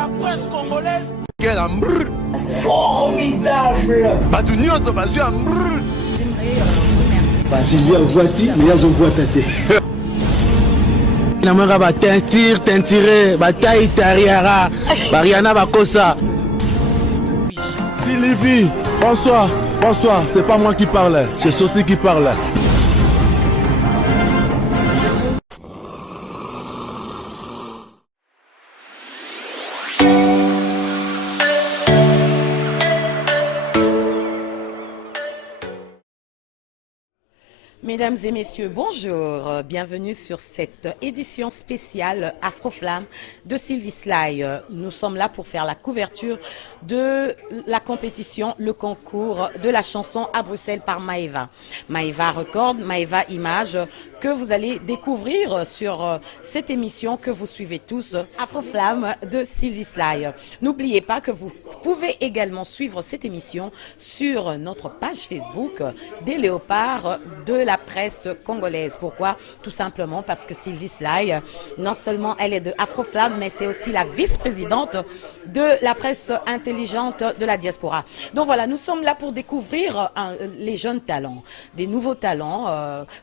la presse congolaise. Quel ambrr. Formidable. Badunio, ça va jouer ambrr. Basilia voiti, mais ils ont voité. Namanga ba teintiré, ba taille tariara, Bariana Bakosa. Sylvie, bonsoir, bonsoir, c'est pas moi qui parle, c'est Sosi qui parle. Mesdames et messieurs, bonjour. Bienvenue sur cette édition spéciale Afroflamme de Sylvie Sly. Nous sommes là pour faire la couverture de la compétition, le concours de la chanson à Bruxelles par Maeva. Maeva Record, Maeva Image, que vous allez découvrir sur cette émission que vous suivez tous, Afroflamme de Sylvie Sly. N'oubliez pas que vous pouvez également suivre cette émission sur notre page Facebook des Léopards de la presse congolaise. Pourquoi? Tout simplement parce que Sylvie Sly, non seulement elle est de Afroflamme, mais c'est aussi la vice-présidente de la presse intelligente de la diaspora. Donc voilà, nous sommes là pour découvrir les jeunes talents, des nouveaux talents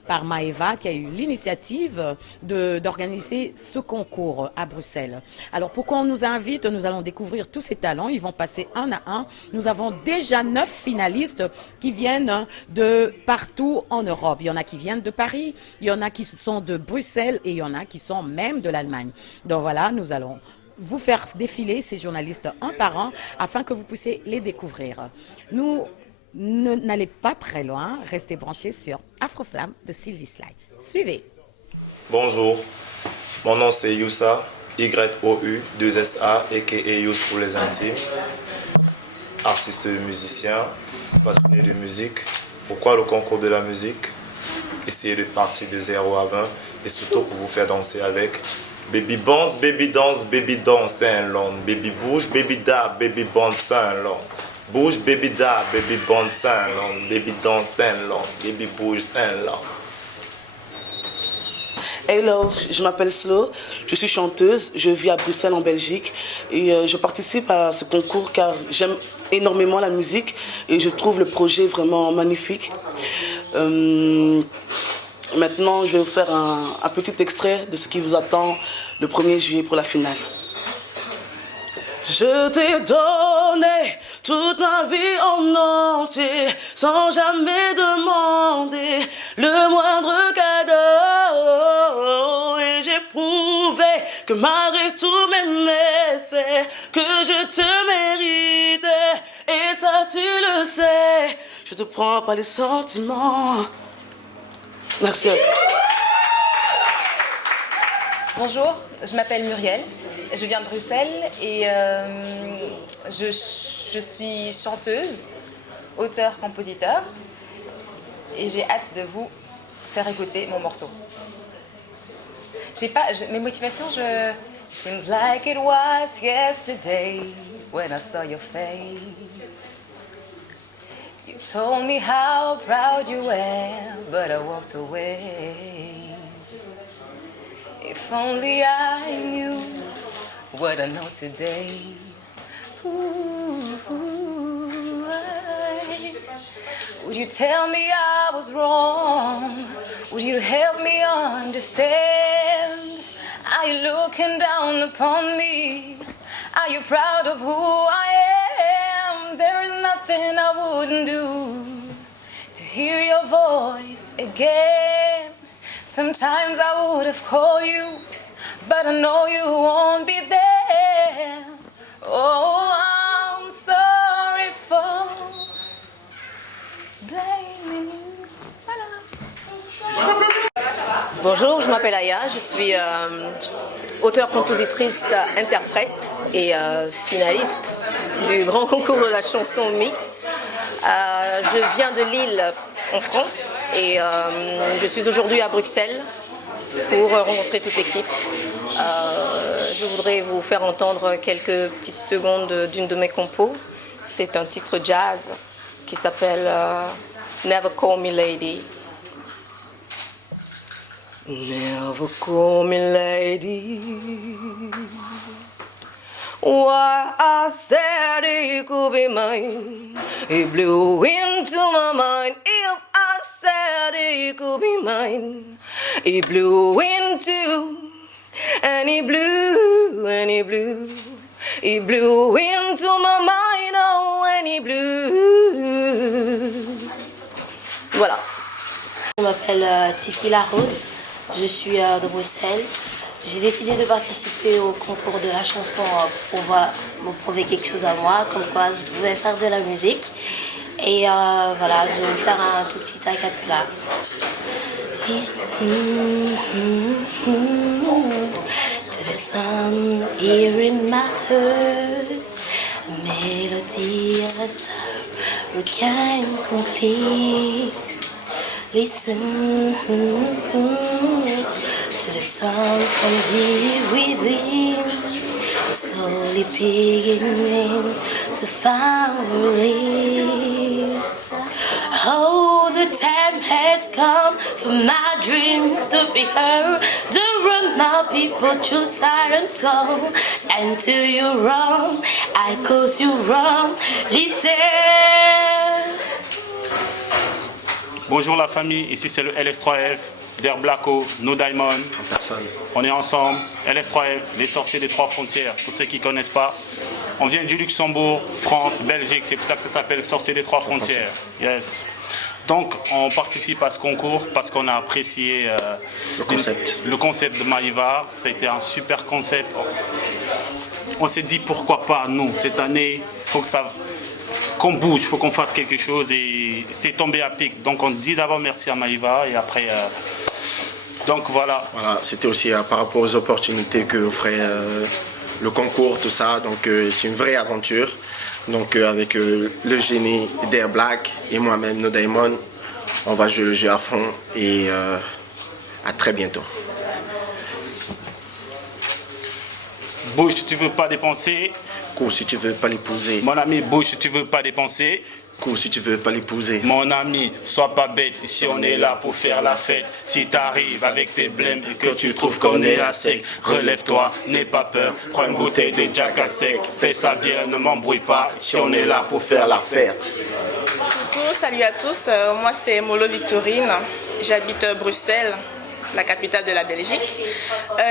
par Maeva qui a eu l'initiative d'organiser ce concours à Bruxelles. Alors pourquoi on nous invite? Nous allons découvrir tous ces talents, ils vont passer un à un. Nous avons déjà 9 finalistes qui viennent de partout en Europe. Il y en a qui viennent de Paris, il y en a qui sont de Bruxelles et il y en a qui sont même de l'Allemagne. Donc voilà, nous allons vous faire défiler ces journalistes un par un afin que vous puissiez les découvrir. N'allez pas très loin, restez branchés sur Afroflamme de Sylvie Sly. Suivez. Bonjour, mon nom c'est Youssa, Y-O-U, 2-S-A, a.k.a. Youss pour les intimes. Artiste musicien, passionné de musique. Pourquoi le concours de la musique? Essayez de partir de 0 à 20 et surtout pour vous faire danser avec. Baby bounce, baby dance, Saint-Long. Baby bouge, baby da, baby bounce, Saint-Long. Bouge, baby da, baby bounce, Saint-Long. Baby dance, Saint-Long. Baby bouge, Saint-Long. Hello, je m'appelle Slo, je suis chanteuse, je vis à Bruxelles en Belgique et je participe à ce concours car j'aime énormément la musique et je trouve le projet vraiment magnifique. Maintenant, je vais vous faire un petit extrait de ce qui vous attend le 1er juillet pour la finale. Je t'ai donné toute ma vie en entier, sans jamais demander le moindre cadeau. Et j'ai prouvé que malgré tous mes méfaits, que je te méritais. Et ça tu le sais, je te prends pas les sentiments. Merci à vous. Bonjour, je m'appelle Muriel, je viens de Bruxelles et je suis chanteuse, auteure, compositeur et j'ai hâte de vous faire écouter mon morceau. Mes motivations, Seems like it was yesterday when I saw your face. You told me how proud you were, but I walked away. If only I knew what I know today. Would you tell me I was wrong? Would you help me understand? Are you looking down upon me? Are you proud of who I am? There is nothing I wouldn't do to hear your voice again. Sometimes I would have called you, but I know you won't be there. Oh, I'm sorry for blaming you. Voilà. Bonjour, je m'appelle Aya, je suis auteure, compositrice, interprète et finaliste du grand concours de la chanson Mi. Je viens de Lille en France et je suis aujourd'hui à Bruxelles pour rencontrer toute l'équipe. Je voudrais vous faire entendre quelques petites secondes d'une de mes compos. C'est un titre jazz qui s'appelle Never Call Me Lady. Never call me lady Why I said it could be mine. It blew into my mind. If I said it could be mine, it blew into, and it blew, and it blew. It blew into my mind, oh, and it blew. Voilà. Je m'appelle Titi Larose, je suis de Bruxelles. J'ai décidé de participer au concours de la chanson pour pouvoir me prouver quelque chose à moi, comme quoi je pouvais faire de la musique. Et voilà, je vais vous faire un tout petit a cappella. Listen to the sound here in my heart, a melody of a star, regain complete. Listen to the sound from deep within, it's slowly beginning to find release. Oh, the time has come for my dreams to be heard. To run now, people choose silent soul. And to you wrong, I cause you wrong. Listen. Bonjour la famille, ici c'est le LS3F, Der Blacko, No Diamond. On est ensemble, LS3F, les sorciers des trois frontières. Pour ceux qui ne connaissent pas, on vient du Luxembourg, France, Belgique, c'est pour ça que ça s'appelle Sorciers des trois frontières. Yes. Donc on participe à ce concours parce qu'on a apprécié le concept de Maïva. Ça a été un super concept. On s'est dit pourquoi pas nous, cette année, il faut qu'on bouge, il faut qu'on fasse quelque chose et c'est tombé à pic. Donc on dit d'abord merci à Maïva et après... donc voilà. Voilà, c'était aussi par rapport aux opportunités que offrait le concours, tout ça. Donc c'est une vraie aventure. Donc avec le génie d'Air Black et moi-même, No Diamond, on va jouer le jeu à fond et à très bientôt. Bouge si tu veux pas dépenser. Cours si tu veux pas l'épouser. Mon ami, bouge si tu veux pas dépenser. Cours si tu veux pas l'épouser. Mon ami, sois pas bête, ici on est là pour faire la fête. Si t'arrives avec tes blèmes et que tu trouves qu'on est à sec, relève-toi, n'aie pas peur, prends une bouteille de Jack à sec. Fais ça bien, ne m'embrouille pas, ici on est là pour faire la fête. Coucou, salut à tous, moi c'est Molo Victorine, j'habite Bruxelles, la capitale de la Belgique.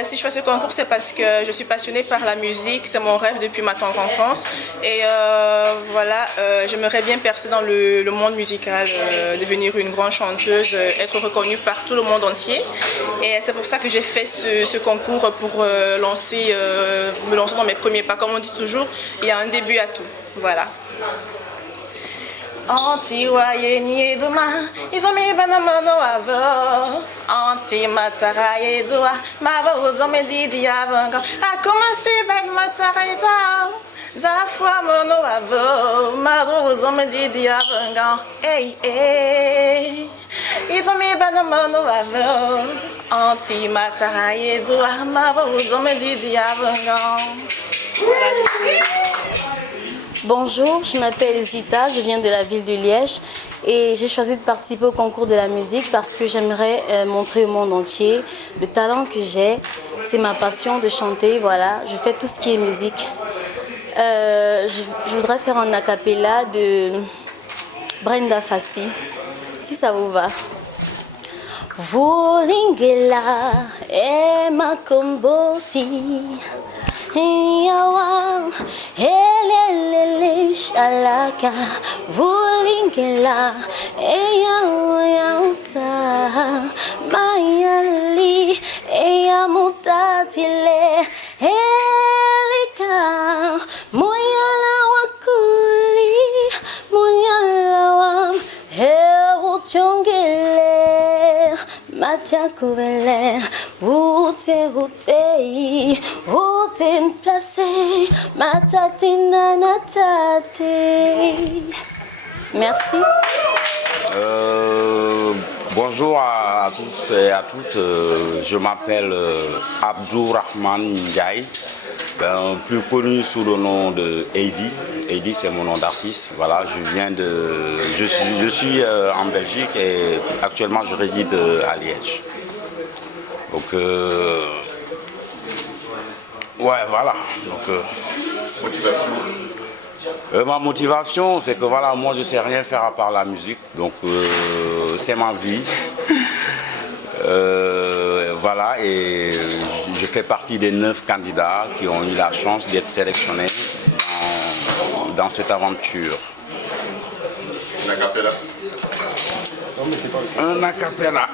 Si je fais ce concours, c'est parce que je suis passionnée par la musique, c'est mon rêve depuis ma tendre enfance. Et voilà, j'aimerais bien percer dans le monde musical, devenir une grande chanteuse, être reconnue par tout le monde entier. Et c'est pour ça que j'ai fait ce concours pour me lancer dans mes premiers pas. Comme on dit toujours, il y a un début à tout. Voilà. Anti-waye ni duma, ils ont mis banamano avant. Anti-mataraye doa, ma voix ont mis didi avant. A commencé ben mataraye doa, za fois mono avant, ma voix ont mis didi avant. Hey hey, ils ont mis banamano avant. Anti-mataraye doa, ma voix ont mis didi avant. Bonjour, je m'appelle Zita, je viens de la ville de Liège et j'ai choisi de participer au concours de la musique parce que j'aimerais montrer au monde entier le talent que j'ai. C'est ma passion de chanter, voilà, je fais tout ce qui est musique. Je voudrais faire un a cappella de Brenda Fassi, si ça vous va. Volingela e makombosi Yawa elelele shalaka Volingela e yawansa mayali e yamutatile elika moyala wakuli moyala wam hewuchongele Machakouele, route, placé, matatina natate. Merci. Bonjour à tous et à toutes. Je m'appelle Abdourahman Ndiaye, plus connu sous le nom de Heidi. Heidi, c'est mon nom d'artiste. Voilà, je suis en Belgique et actuellement je réside à Liège. Donc, ouais, voilà. Donc, Ma motivation, c'est que voilà, moi je sais rien faire à part la musique, donc c'est ma vie. Voilà, et je fais partie des 9 candidats qui ont eu la chance d'être sélectionnés dans cette aventure. Un acapella. Un acapella.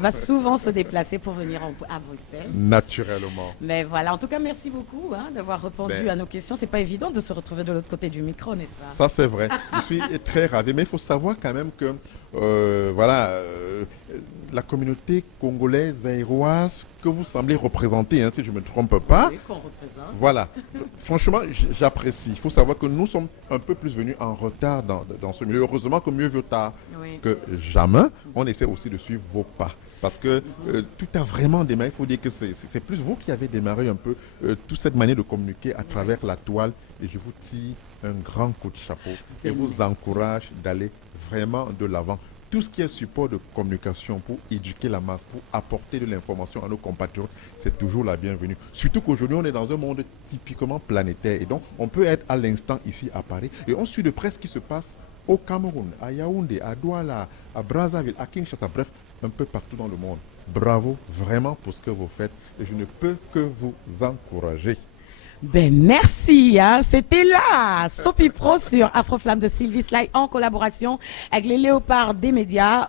Va souvent se déplacer pour venir à Bruxelles. Naturellement. Mais voilà, en tout cas, merci beaucoup d'avoir répondu à nos questions. C'est pas évident de se retrouver de l'autre côté du micro, n'est-ce pas? Ça, c'est vrai. Je suis très ravi. Mais il faut savoir quand même que, la communauté congolaise aéroise que vous semblez représenter, si je ne me trompe pas. Oui, qu'on représente. Voilà. Franchement, j'apprécie. Il faut savoir que nous sommes un peu plus venus en retard dans ce milieu. Heureusement que mieux vaut tard que jamais. On essaie aussi de suivre vos pas. Parce que tout a vraiment démarré. Il faut dire que c'est plus vous qui avez démarré un peu toute cette manière de communiquer à travers la toile. Et je vous tire un grand coup de chapeau et vous encourage d'aller vraiment de l'avant. Tout ce qui est support de communication pour éduquer la masse, pour apporter de l'information à nos compatriotes, c'est toujours la bienvenue. Surtout qu'aujourd'hui, on est dans un monde typiquement planétaire. Et donc, on peut être à l'instant ici à Paris. Et on suit de près ce qui se passe au Cameroun, à Yaoundé, à Douala, à Brazzaville, à Kinshasa, bref, un peu partout dans le monde. Bravo vraiment pour ce que vous faites. Et je ne peux que vous encourager. Ben merci, c'était là, Sopi Pro sur Afroflamme de Sylvie Sly en collaboration avec les léopards des médias,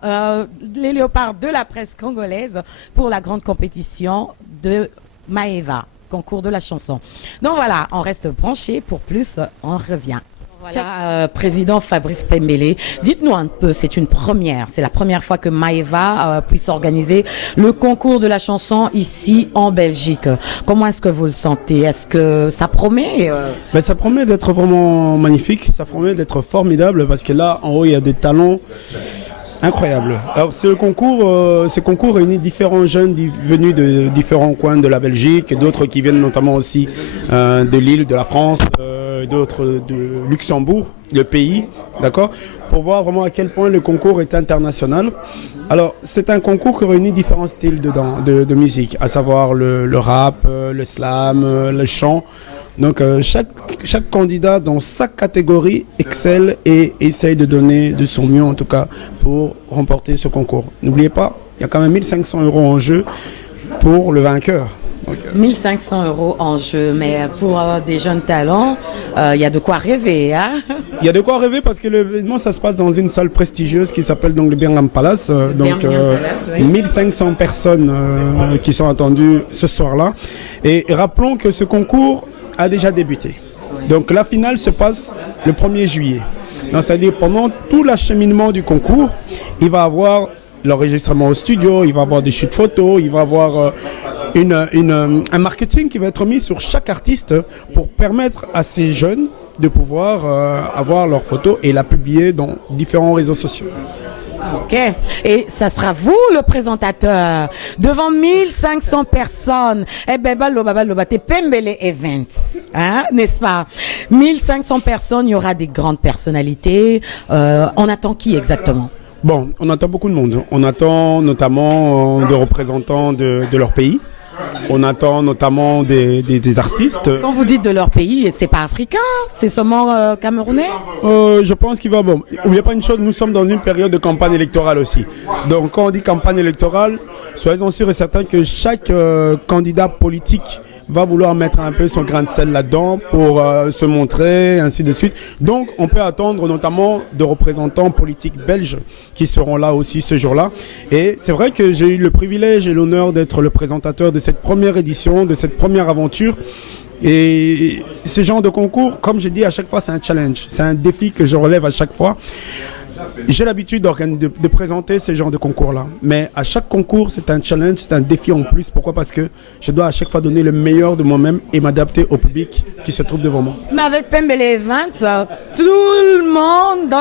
les léopards de la presse congolaise pour la grande compétition de Maeva, concours de la chanson. Donc voilà, on reste branché pour plus, on revient. Voilà, président Fabrice Pembele, dites-nous un peu, c'est une première, c'est la première fois que Maeva puisse organiser le concours de la chanson ici en Belgique. Comment est-ce que vous le sentez? Est-ce que ça promet Ça promet d'être vraiment magnifique, ça promet d'être formidable parce que là, en haut, il y a des talents incroyables. Alors, ce concours réunit différents jeunes venus de différents coins de la Belgique et d'autres qui viennent notamment aussi de l'île, de la France, d'autres de Luxembourg, le pays, d'accord, pour voir vraiment à quel point le concours est international. Alors, c'est un concours qui réunit différents styles de musique, à savoir le rap, le slam, le chant. Donc, chaque candidat dans sa catégorie excelle et essaye de donner de son mieux, en tout cas, pour remporter ce concours. N'oubliez pas, il y a quand même 1500 € en jeu pour le vainqueur. 1500 € en jeu, mais pour des jeunes talents, il y a de quoi rêver. Il y a de quoi rêver parce que l'événement, ça se passe dans une salle prestigieuse qui s'appelle donc le Birmingham Palace. Donc, 1500 personnes qui sont attendues ce soir-là. Et rappelons que ce concours a déjà débuté. Donc la finale se passe le 1er juillet. C'est-à-dire pendant tout l'acheminement du concours, il va avoir l'enregistrement au studio, il va avoir des shoots photos, il va avoir un marketing qui va être mis sur chaque artiste pour permettre à ces jeunes de pouvoir avoir leurs photos et la publier dans différents réseaux sociaux. Ok. Et ça sera vous le présentateur devant 1500 personnes. Eh ben, baloba, t'es Pembele Events, hein, n'est-ce pas? 1500 personnes, il y aura des grandes personnalités. On attend qui exactement? Bon, on attend beaucoup de monde. On attend notamment des représentants de leur pays. On attend notamment des artistes. Quand vous dites de leur pays, c'est pas africain, c'est seulement camerounais? Je pense qu'il va... Bon, n'oubliez pas une chose, nous sommes dans une période de campagne électorale aussi. Donc quand on dit campagne électorale, soyez-en sûrs et certains que chaque candidat politique va vouloir mettre un peu son grain de sel là-dedans pour se montrer, ainsi de suite. Donc, on peut attendre notamment de représentants politiques belges qui seront là aussi ce jour-là. Et c'est vrai que j'ai eu le privilège et l'honneur d'être le présentateur de cette première édition, de cette première aventure. Et ce genre de concours, comme je dis à chaque fois, c'est un challenge. C'est un défi que je relève à chaque fois. J'ai l'habitude de présenter ce genre de concours-là. Mais à chaque concours, c'est un challenge, c'est un défi en plus. Pourquoi? Parce que je dois à chaque fois donner le meilleur de moi-même et m'adapter au public qui se trouve devant moi. Mais avec Pembele Events, tout le monde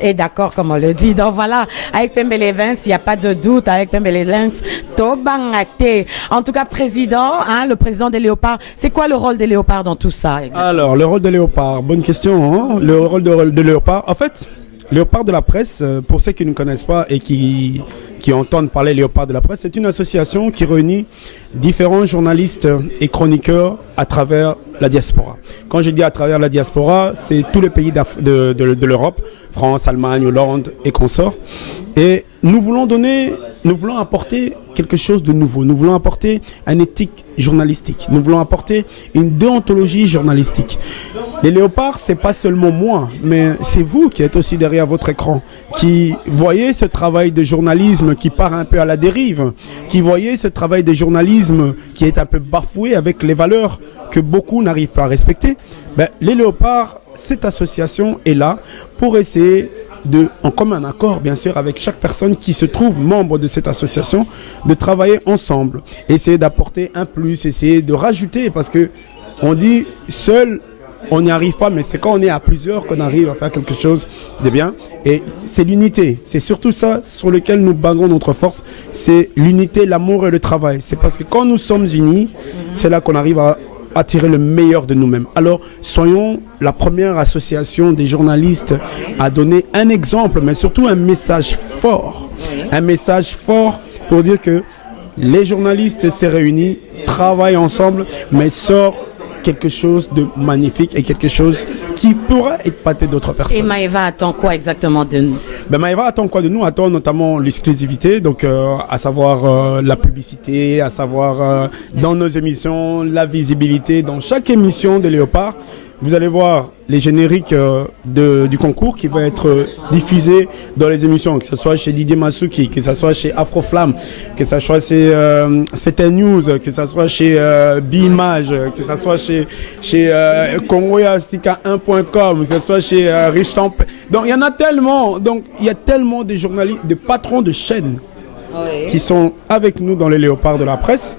est d'accord, comme on le dit. Donc voilà, avec Pembele Events, il n'y a pas de doute. Avec Pembele Events, Tobangate. En tout cas, président, le président des Léopards, c'est quoi le rôle des Léopards dans tout ça exactement? Alors, le rôle des Léopards, bonne question. Hein? Le rôle de Léopard, en fait... Léopard de la presse, pour ceux qui ne connaissent pas et qui entendent parler Léopard de la presse, c'est une association qui réunit différents journalistes et chroniqueurs à travers la diaspora. Quand je dis à travers la diaspora, c'est tous les pays de l'Europe, France, Allemagne, Hollande et consorts. Et nous voulons apporter quelque chose de nouveau. Nous voulons apporter une éthique journalistique. Nous voulons apporter une déontologie journalistique. Les Léopards, c'est pas seulement moi, mais c'est vous qui êtes aussi derrière votre écran, qui voyez ce travail de journalisme qui part un peu à la dérive, qui voyez ce travail de journalisme qui est un peu bafoué avec les valeurs que beaucoup n'arrivent pas à respecter. Les Léopards, cette association est là pour essayer en commun accord, bien sûr, avec chaque personne qui se trouve membre de cette association, de travailler ensemble, essayer d'apporter un plus, essayer de rajouter, parce que on dit seul, on n'y arrive pas, mais c'est quand on est à plusieurs qu'on arrive à faire quelque chose de bien. Et c'est l'unité, c'est surtout ça sur lequel nous basons notre force, c'est l'unité, l'amour et le travail. C'est parce que quand nous sommes unis, c'est là qu'on arrive à attirer le meilleur de nous-mêmes. Alors, soyons la première association des journalistes à donner un exemple, mais surtout un message fort. Un message fort pour dire que les journalistes s'est réunis, travaillent ensemble, mais sortent quelque chose de magnifique et quelque chose qui pourra épater d'autres personnes. Et Maëva attend quoi exactement de nous? Maëva attend quoi de nous? Attend notamment l'exclusivité, donc à savoir la publicité, à savoir dans nos émissions, la visibilité. Dans chaque émission de Léopard, vous allez voir les génériques du concours qui vont être diffusés dans les émissions, que ce soit chez Didier Masuki, que ce soit chez Afroflamme, que ce soit chez CTN News, que ce soit chez Bimage, que ce soit chez Congoyasika1.com, que ce soit chez Rich Temp. Donc il y en a tellement, il y a tellement de journalistes, de patrons de chaînes qui sont avec nous dans les Léopards de la presse.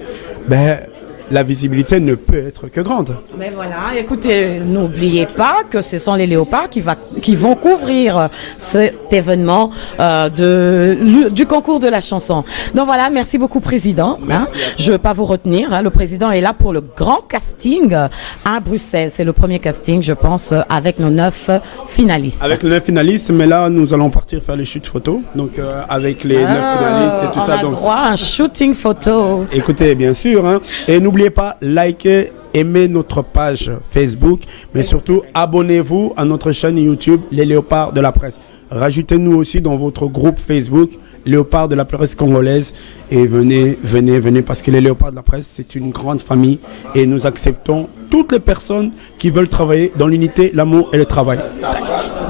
La visibilité ne peut être que grande. Mais voilà, écoutez, n'oubliez pas que ce sont les Léopards qui vont couvrir cet événement du concours de la chanson. Donc voilà, merci beaucoup, Président. Je ne veux pas vous retenir. Le Président est là pour le grand casting à Bruxelles. C'est le premier casting, je pense, avec nos 9 finalistes. Avec les 9 finalistes, mais là, nous allons partir faire les shoots photos. Donc, avec les 9 finalistes et tout ça. On a droit à un shooting photo. Écoutez, bien sûr. Et n'oubliez pas, likez, aimez notre page Facebook, mais surtout abonnez-vous à notre chaîne YouTube Les Léopards de la presse. Rajoutez-nous aussi dans votre groupe Facebook Léopards de la presse congolaise et venez parce que les Léopards de la presse, c'est une grande famille et nous acceptons toutes les personnes qui veulent travailler dans l'unité, l'amour et le travail.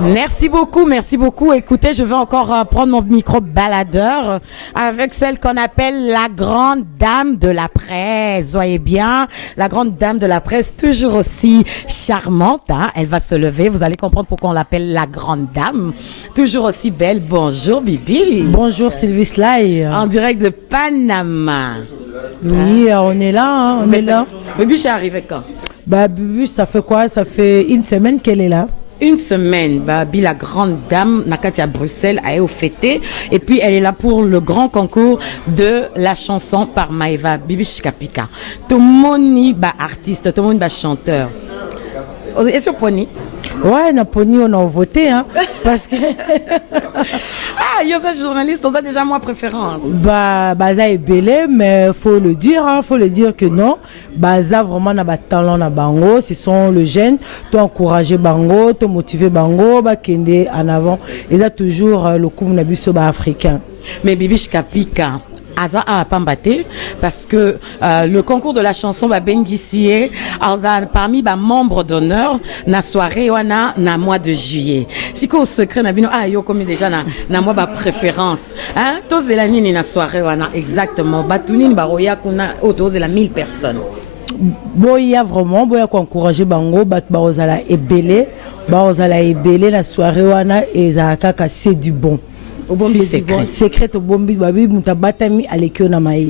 Merci beaucoup, merci beaucoup. Écoutez, je vais encore prendre mon micro baladeur avec celle qu'on appelle la grande dame de la presse. Voyez bien, la grande dame de la presse, toujours aussi charmante. Elle va se lever, vous allez comprendre pourquoi on l'appelle la grande dame. Toujours aussi belle. Bonjour Bibi. Bonjour Sylvie Sly. En direct de Panama. Oui, on est là, on est là. Bibi, c'est arrivé quand? Bibi, ça fait quoi? Ça fait une semaine qu'elle est là. une semaine, Babi, la grande dame, Nakati à Bruxelles, a été fêtée. Et puis, elle est là pour le grand concours de la chanson par Maeva Bibish Kapika. Tout le monde est artiste, tout le monde est chanteur. Est-ce que Pony? Ouais, na Pony, on a voté, hein, parce que... Ah, yo, ça, journaliste, on a déjà moi préférence. Ça est belé, mais faut le dire, hein, faut le dire que non. Ça vraiment n'a pas talent na bango, ce sont le jeunes, to encourager bango, to motiver bango, kende en avant. Et ça toujours le coup na biso africain. Mais Bibish Kapika, Aza a pas mbatté parce que le concours de la chanson va bénéficier parmi les membres d'honneur na soirée wana na mois de juillet. Si qu'au secret na bino yo comme déjà na mois ba préférence hein tous la nini na soirée wana exactement batuni baroya kuna autour de la 1000 personnes. Boya vraiment boya encourager bango bat baozala ebele la soirée wana ezaka ka c'est du bon. Au bombi secret. Secret au bombi babi mutabatami alekio na mai.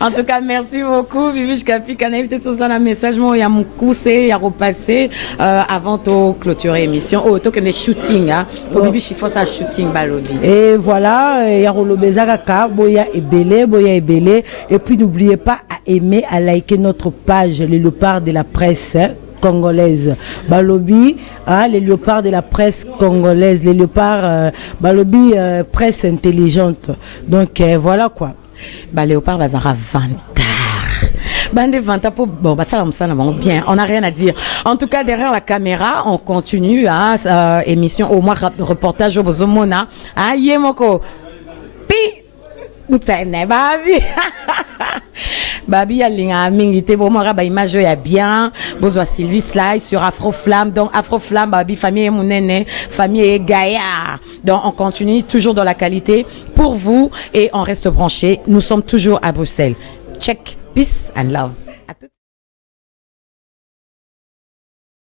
En tout cas, merci beaucoup Bibish Kapika. On a invité sur ça un message moi il y a mon cousé, il y a repassé avant de clôturer l'émission. Oh, to que des shooting hein. Pour Bibish il faut ça shooting balobi. Et voilà, il y a rolobeza kaka boya ebele et puis n'oubliez pas à aimer, à liker notre page Les Léopards de la presse. Congolaise. Balobi, hein, les léopards de la presse congolaise, les léopards, Balobi, presse intelligente. Donc voilà quoi. Léopard Bazara Vantard. Bande Vantard pour bon ça bien, on n'a rien à dire. En tout cas derrière la caméra, on continue émission au moins reportage au Bozomona. Ah yemoko. Pi Babi ya linga mingi te bon mara ba image ya bien bozwa Sylvie Sly sur Afroflamme donc Afroflamme Babi famille Mounene famille Gaïa donc on continue toujours dans la qualité pour vous et on reste branché nous sommes toujours à Bruxelles check peace and love.